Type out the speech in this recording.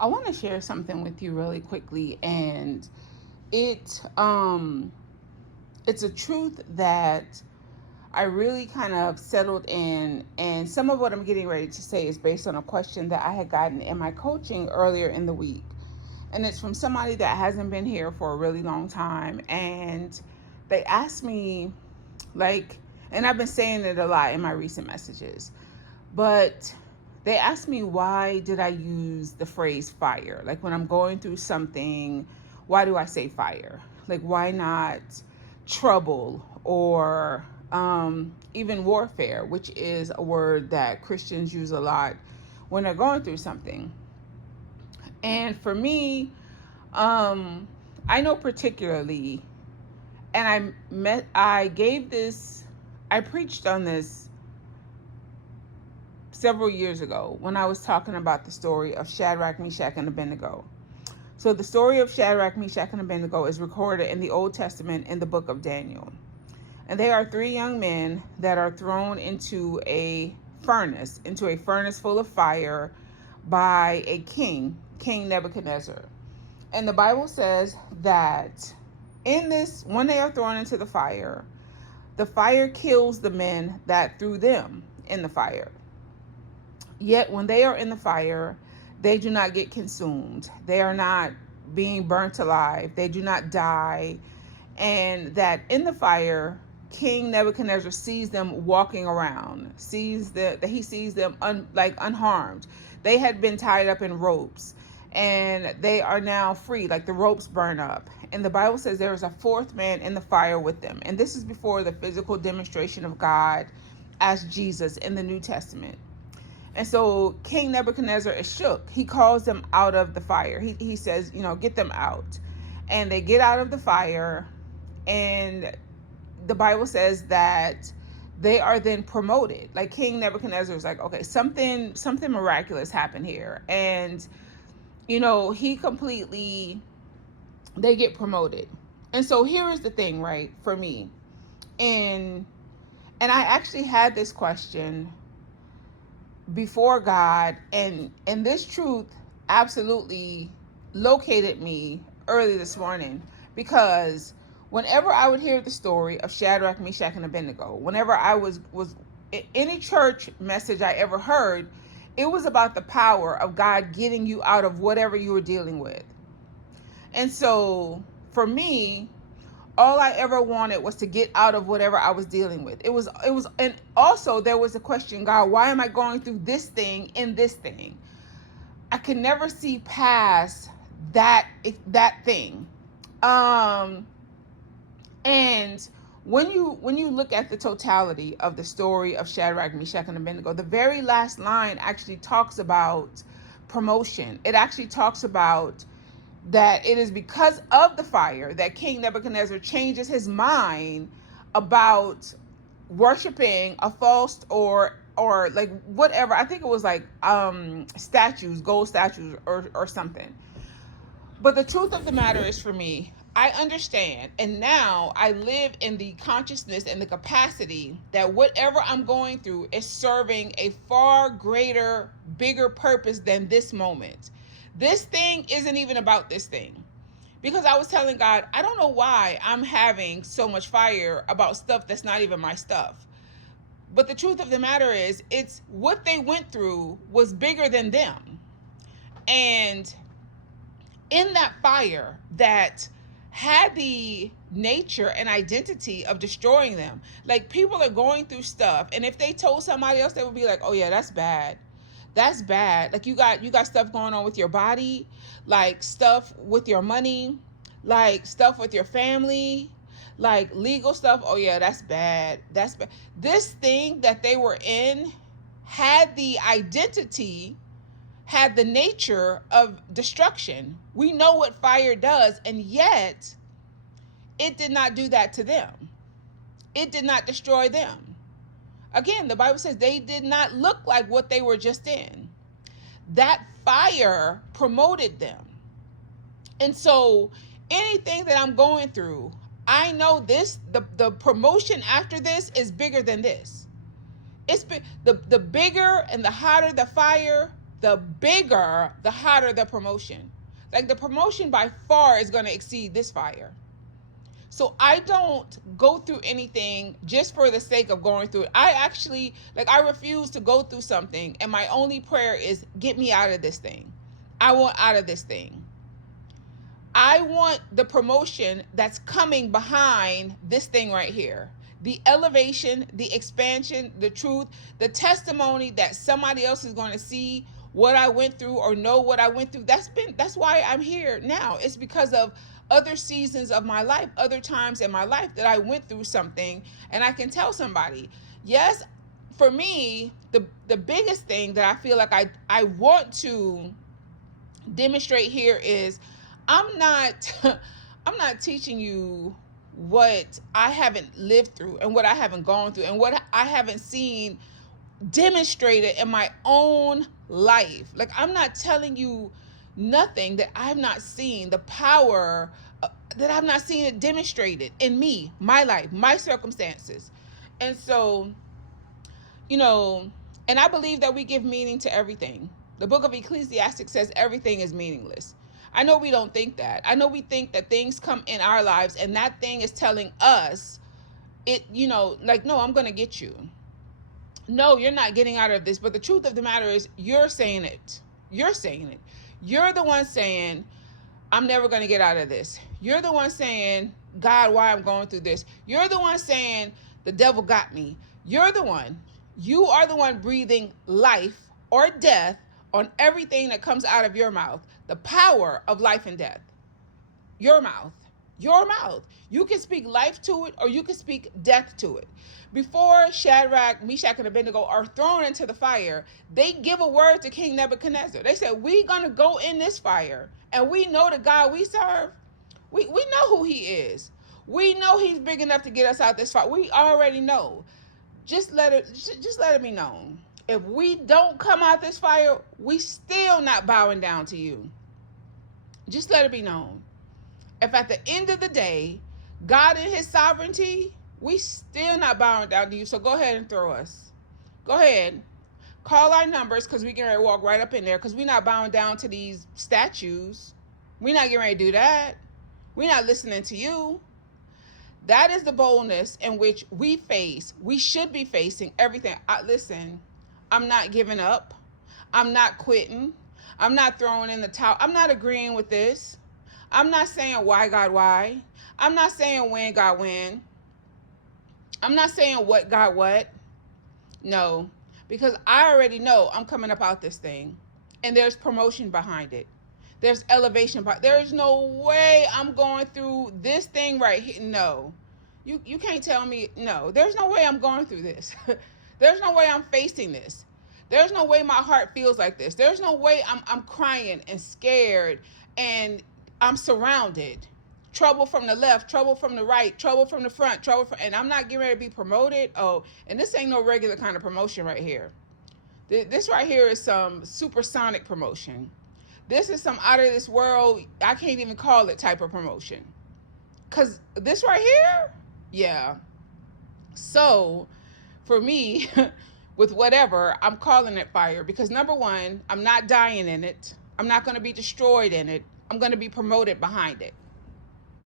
I want to share something with you really quickly, and it it's a truth that I really kind of settled in, and some of what I'm getting ready to say is based on a question that I had gotten in my coaching earlier in the week. And it's from somebody that hasn't been here for a really long time, and they asked me, like, and I've been saying it a lot in my recent messages, but they asked me, why did I use the phrase fire? Like, when I'm going through something, why do I say fire? Like, why not trouble or even warfare, which is a word that Christians use a lot when they're going through something. And for me, I know particularly, and I gave this, I preached on this several years ago when I was talking about the story of Shadrach, Meshach, and Abednego. So the story of Shadrach, Meshach, and Abednego is recorded in the Old Testament in the book of Daniel. And they are three young men that are thrown into a furnace full of fire by a king, King Nebuchadnezzar. And the Bible says that in this, when they are thrown into the fire kills the men that threw them in the fire. Yet when they are in the fire, they do not get consumed. They are not being burnt alive. They do not die. And that in the fire, King Nebuchadnezzar sees them walking around, sees that he sees them unharmed. They had been tied up in ropes, and they are now free, like the ropes burn up. And the Bible says there is a fourth man in the fire with them. And this is before the physical demonstration of God as Jesus in the New Testament. And so King Nebuchadnezzar is shook. He calls them out of the fire. He says, get them out. And they get out of the fire, and the Bible says that they are then promoted. Like, King Nebuchadnezzar is like, okay, something miraculous happened here. And, they get promoted. And so here is the thing, right, for me. And I actually had this question before God, and this truth absolutely located me early this morning, because whenever I would hear the story of Shadrach, Meshach, and Abednego, whenever I was any church message I ever heard, it was about the power of God getting you out of whatever you were dealing with. And so for me, all I ever wanted was to get out of whatever I was dealing with. It was, and also there was a question, God, why am I going through this thing in this thing? I could never see past that thing. And when you look at the totality of the story of Shadrach, Meshach, and Abednego, the very last line actually talks about promotion. It actually talks about that it is because of the fire that King Nebuchadnezzar changes his mind about worshiping a false or like whatever. I think it was like statues, gold statues or something. But the truth of the matter is, for me, I understand, and now I live in the consciousness and the capacity that whatever I'm going through is serving a far greater, bigger purpose than this moment. This thing isn't even about this thing. Because I was telling God, I don't know why I'm having so much fire about stuff that's not even my stuff. But the truth of the matter is, it's what they went through was bigger than them. And in that fire that had the nature and identity of destroying them. Like, people are going through stuff, and if they told somebody else, they would be like, oh yeah, that's bad. That's bad. Like, you got stuff going on with your body, like stuff with your money, like stuff with your family, like legal stuff. Oh yeah, that's bad. That's bad. This thing that they were in had the identity, had the nature of destruction. We know what fire does, and yet it did not do that to them. It did not destroy them. Again, the Bible says they did not look like what they were just in. That fire promoted them. And so anything that I'm going through, I know this, the promotion after this is bigger than this. It's the bigger and the hotter the fire, the bigger, the hotter the promotion. Like the promotion by far is going to exceed this fire. So I don't go through anything just for the sake of going through it. I actually, like, I refuse to go through something, and my only prayer is, get me out of this thing. I want out of this thing. I want the promotion that's coming behind this thing right here. The elevation, the expansion, the truth, the testimony that somebody else is going to see what I went through or know what I went through. That's why I'm here now. It's because of other seasons of my life, other times in my life that I went through something, and I can tell somebody. Yes, for me, the biggest thing that I feel like I want to demonstrate here is I'm not teaching you what I haven't lived through and what I haven't gone through and what I haven't seen demonstrated in my own life. Like, I'm not telling you nothing that I've not seen, the power that I've not seen it demonstrated in me, my life, my circumstances. And so, and I believe that we give meaning to everything. The book of Ecclesiastes says everything is meaningless. I know we don't think that. I know we think that things come in our lives and that thing is telling us it, like, no, I'm going to get you. No, you're not getting out of this. But the truth of the matter is you're saying it. You're saying it. You're the one saying, I'm never going to get out of this. You're the one saying, God, why I'm going through this. You're the one saying, the devil got me. You're the one. You are the one breathing life or death on everything that comes out of your mouth. The power of life and death. Your mouth. Your mouth. You can speak life to it or you can speak death to it. Before Shadrach, Meshach, and Abednego are thrown into the fire, they give a word to King Nebuchadnezzar. They said, we're going to go in this fire and we know the God we serve. We know who he is. We know he's big enough to get us out this fire. We already know. Just let it be known. If we don't come out this fire, we still not bowing down to you. Just let it be known. If at the end of the day, God in his sovereignty, we still not bowing down to you. So go ahead and throw us. Go ahead. Call our numbers because we can walk right up in there because we're not bowing down to these statues. We're not getting ready to do that. We're not listening to you. That is the boldness in which we should be facing everything. Listen, I'm not giving up. I'm not quitting. I'm not throwing in the towel. I'm not agreeing with this. I'm not saying why, God, why. I'm not saying when, God, when. I'm not saying what, God, what. No, because I already know I'm coming up out this thing. And there's promotion behind it. There's elevation. There's no way I'm going through this thing right here. No. You can't tell me, no. There's no way I'm going through this. There's no way I'm facing this. There's no way my heart feels like this. There's no way I'm crying and scared and I'm surrounded. Trouble from the left, trouble from the right, trouble from the front, and I'm not getting ready to be promoted. Oh, and this ain't no regular kind of promotion right here. This right here is some supersonic promotion. This is some out of this world, I can't even call it type of promotion. Because this right here, yeah. So, for me, with whatever, I'm calling it fire. Because number one, I'm not dying in it. I'm not going to be destroyed in it. I'm going to be promoted behind it.